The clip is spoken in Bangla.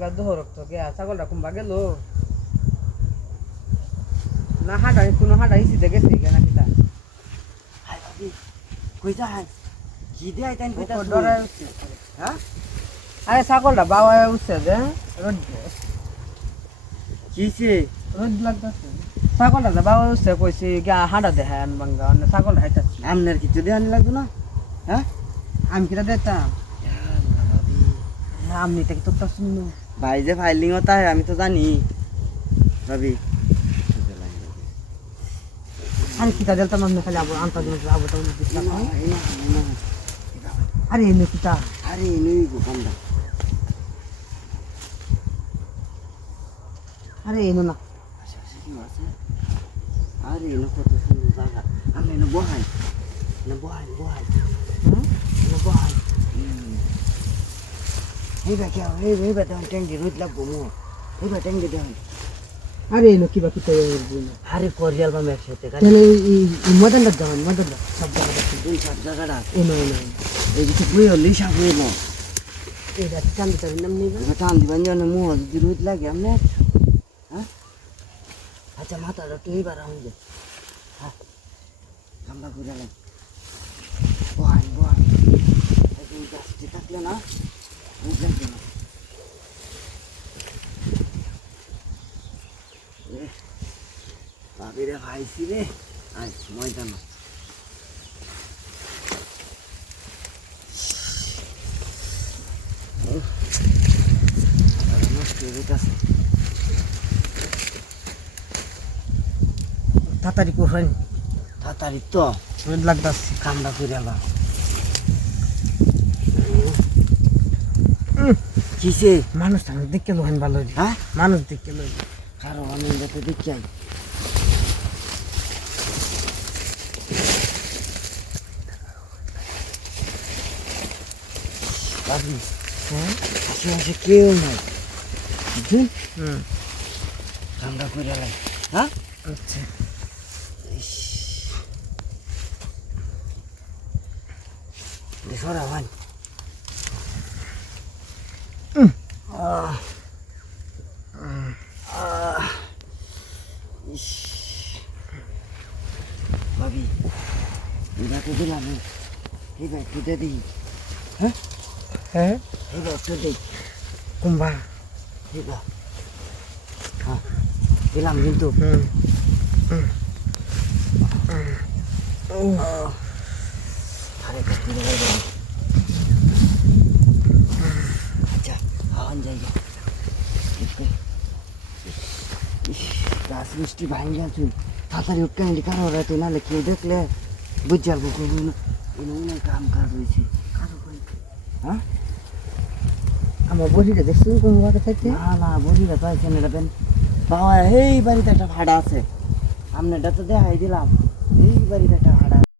না দোহর তো গে ছাগলটা কুম্বা গেল না হাঁটা কোনো হাঁটা ইসিতে গেছে কেনা কিতা হাই ভাবি কই যাই কি দে আইতান কইতা ডরে হ্যাঁ আরে ছাগলটা বাবা উঠছে যে রোদ কিছে রোদ লাগতেছে ছাগলটা যে বাবা উঠছে কইছি গা হাঁটা দেখায় আনবাঙ্গা অন্য ছাগলটা হাইতাছি আমনের কিছু দেহানি লাগতো না হ্যাঁ আমি কিটা দেখতাম ভাবি আমি এটা কি তোরটা শুনলো ভাই যে ফাইলিং হতা है আমি তো জানি ভাবি আরে কিটা দিলতাম আমি খালি আবু আনতা দিন আবু তো দিতাম আরে এনে কিটা আরে নই গো কান্দা আরে এনে না আশেপাশে কি আছে আরে এনে কত সুন্দর জায়গা আমি এনে বহাই এনে বহাই এই বা কেউ এই বা তেমন ট্যাঙ্কি রোদ লাগবো মো এই বা ট্যাঙ্কি দেওয়া আরে এনে কিবা কিটা আরে করিয়াল বাম একসাথে তাহলে এই মদনটা যাবেন মদনটা সব জায়গাটা দুই সব জায়গাটা এনে এনে এই কিছু বই হলি সাবু এলো এটা চান্দিটা নাম নিবে টান দিবেন জানে মুহ যদি রোদ লাগে আপনার হ্যাঁ আচ্ছা মাথাটা একটু এইবার হয়ে যায় হ্যাঁ কামড়া করে লাগে বহাই এই গাছটি থাকলে না রোদ লাগবে না ভাবিরে ভাইছি রে আজ ময়দান তাড়াতাড়ি করবেন তাড়াতাড়ি তো রোদ লাগতাছে কামড়া করে আলা কিসে মানুষটা দেখতে লোহেন ভালো হ্যাঁ মানুষ দেখতে লোহেন কারো আমি যাতে দেখি আই ভাবি হ্যাঁ আশেপাশে কেউ নাই বুঝছেন হুম কামড়া করে আলাই হ্যাঁ আচ্ছা সরা ভাই ভাবি এটা তো দিলাম এইবার একটু দিয়ে দিই হ্যাঁ হ্যাঁ এইবার একটু দিই কুম্বা এইবার হ্যাঁ দিলাম কিন্তু আরে কষ্ট হয়ে গেল আচ্ছা হাওয়ান জায়গা গাছ মিষ্টি ভাঙ গেছে তাড়াতাড়ি উঠকে নিলি কারো রাতে নাহলে কেউ দেখলে বুঝ যাবো কোনো কাম কাজ হয়েছে হ্যাঁ আমার বড়িটা দেখছি কোন বাড়ি থাকতে না বড়িটা তো আছে এটা পেন বাবা এই বাড়িতে একটা ভাড়া আছে আপনারটা তো দেখাই দিলাম এই বাড়িতে একটা